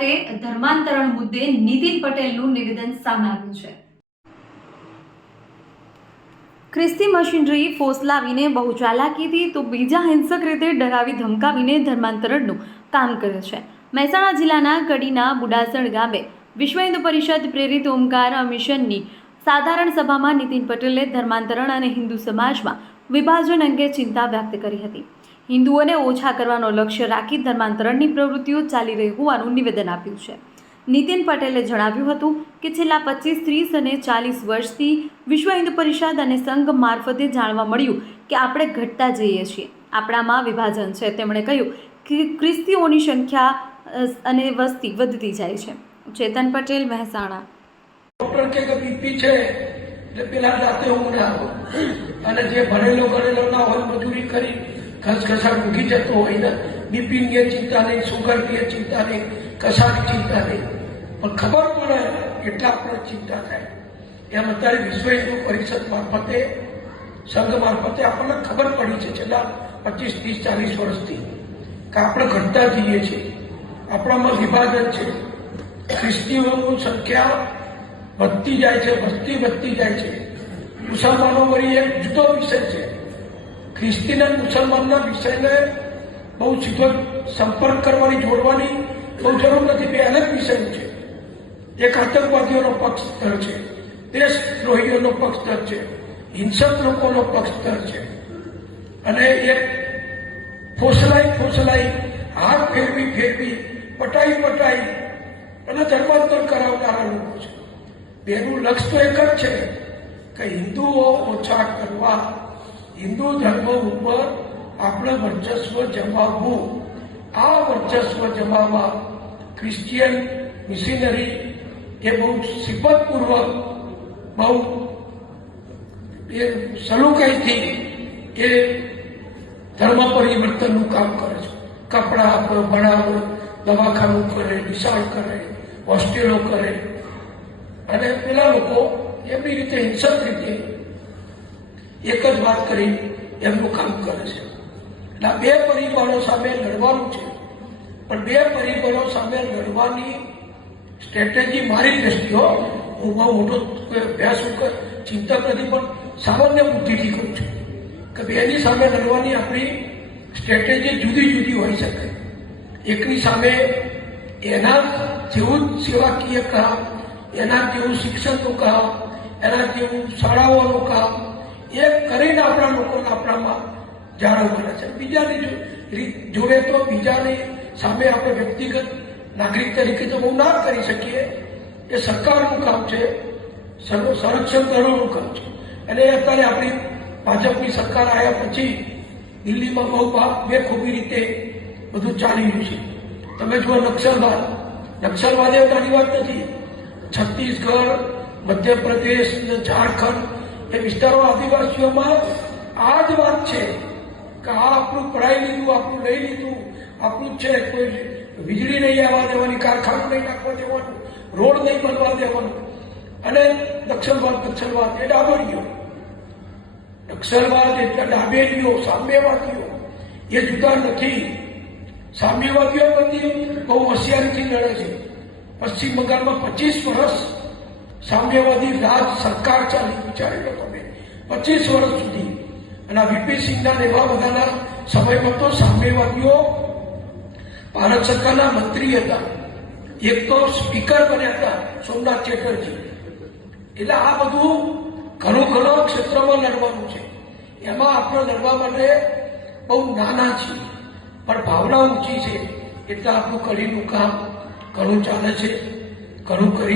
ખાતે ધર્માંતરણ મુદ્દે નીતિન પટેલનું નિવેદન સામે આવ્યું છે। ખ્રિસ્તી મશીનરી ફોસલાવીને બહુ ચાલાકીથી તો બીજા હિંસક રીતે ડરાવી ધમકાવીને ધર્માંતરણનું કામ કરે છે। મહેસાણા જિલ્લાના કડીના બુડાસણ ગામે વિશ્વ હિન્દુ પરિષદ પ્રેરિત ઓમકાર મિશનની સાધારણ સભામાં નીતિન પટેલે ધર્માંતરણ અને હિન્દુ સમાજમાં વિભાજન અંગે ચિંતા વ્યક્ત કરી હતી। હિન્દુઓને ઓછા કરવાનો લક્ષ્ય રાખી ધર્માંતરણની પ્રવૃત્તિઓ ચાલી રહી હોવાનું નિવેદન આપ્યું છે। નીતિન પટેલે જણાવ્યું હતું કે છેલ્લા 25, 30 અને 40 વર્ષથી વિશ્વ હિન્દુ પરિષદ અને સંઘ મારફતે જાણવા મળ્યું કે આપણે ઘટતા જઈએ છીએ, આપણામાં વિભાજન છે। તેમણે કહ્યું કે ખ્રિસ્તીઓની સંખ્યા અને વસ્તી વધતી જાય છે। ચેતન પટેલ, મહેસાણા। ડોક્ટર કે બીપી છે એટલે પેલા રાતે ઊંઘ ના આવે અને જે ભણેલો ગણેલો ના હોય મજૂરી કરી ઘસઘસાટ ઉઠી જતો હોય ને બીપીની એ ચિંતા નહીં, સુગરની એ ચિંતા નહીં, કશાની ચિંતા નહીં, પણ ખબર પડે એટલા આપણે ચિંતા થાય। એમ અત્યારે વિશ્વ હિન્દુ પરિષદ મારફતે સંઘ મારફતે આપણને ખબર પડી છે છેલ્લા 25, 30, 40 વર્ષથી કે આપણે ઘટતા જઈએ છીએ, આપણામાં વિભાજન છે, ખ્રિસ્તીઓની સંખ્યા વધતી જાય છે, વસ્તી વધતી જાય છે। મુસલમાનો વળી એક જુદો વિષય છે, ખ્રિસ્તીના મુસલમાનના વિષયને બહુ સીધો સંપર્ક કરવાની, જોડવાની બહુ જરૂર નથી, બે અલગ વિષય છે। એક આતંકવાદીઓનો પક્ષધર છે, દેશદ્રોહીઓનો પક્ષધર છે, હિંસક લોકોનો પક્ષધર છે, અને એક ફોસલાઈ હાથ ફેરવી પટાઈ અને ધર્માંતર કરાવનારા લોકો છે। બેનું લક્ષ્ય તો એક જ છે કે હિન્દુઓ ઓછા કરવા, હિન્દુ ધર્મ ઉપર આપણે વર્ચસ્વ જમાવવું। આ વર્ચસ્વ જમાવવા ક્રિશ્ચિયન મિશનરી એ બહુ સિબતપૂર્વક, બહુ એ સલુકાઈથી એ ધર્મ પરિવર્તનનું કામ કરે છે। કપડાં આપે, ભણાવે, દવાખાનું કરે, નિશાળ કરે, હોસ્ટેલો કરે, અને પેલા લોકો એમની રીતે હિંસક રીતે એક જ વાત કરી એમનું કામ કરે છે। એટલે બે પરિબળો સામે લડવાનું છે, પણ બે પરિબળો સામે લડવાની સ્ટ્રેટેજી મારી દ્રષ્ટિએ, હું બહુ મોટો અભ્યાસ ચિંતક નથી, પણ સામાન્ય બુદ્ધિથી કહું છું કે બેની સામે લડવાની આપણી સ્ટ્રેટેજી જુદી જુદી હોઈ શકે। એકની સામે એના જેવું સેવાકીય કામ, એના જેવું શિક્ષણનું કામ, એના જેવું શાળાઓનું કામ એ કરીને આપણા લોકોને આપણામાં જાળવ કરે છે। બીજાની જોડે તો બીજાની સામે આપણે વ્યક્તિગત નાગરિક તરીકે તો બહુ ના કરી શકીએ, એ સરકારનું કામ છે, સંરક્ષણ દળોનું કામ છે। અને અત્યારે આપણી ભાજપની સરકાર આવ્યા પછી દિલ્હીમાં બહુ બેખૂબી રીતે બધું ચાલી રહ્યું છે। તમે જુઓ નક્સલવાદ એ નાની વાત નથી। છત્તીસગઢ, મધ્યપ્રદેશ, ઝારખંડ એ વિસ્તારો આદિવાસીઓમાં આ જ વાત છે કે આ આપણું પડાઈ લીધું, આપણું લઈ લીધું, આપણું છે, કોઈ વીજળી નહીં આવવા દેવાની, કારખાનું નહીં નાખવા દેવાનું, રોડ નહીં બનવા દેવાનું। અને નક્સલવાદ એ ડાબેરીઓ, નક્સલવાદ એટલે ડાબેરીઓ, સામ્યવાદીઓ એ જુદા નથી। સામ્યવાદીઓ બધી બહુ હોશિયારીથી લડે છે। પશ્ચિમ બંગાળમાં 25 વર્ષ સામ્યવાદી રાજ સરકાર ચાલી, વિચારી લો તમે, 25 વર્ષ સુધી। અને વીપી સિંહના એવા બધાના સમયમાં તો સામ્યવાદીઓ ભારત સરકારના મંત્રી હતા, એક તો સ્પીકર બન્યા હતા સોમનાથ ચેટર્જી। એટલે આ બધું ઘણો ક્ષેત્રમાં લડવાનું છે। એમાં આપણે લડવા માટે બહુ નાના છીએ, પણ ભાવના ઊંચી છે, એટલે આપણું કડીનું કામ ઘણું ચાલે છે, ઘણું કરી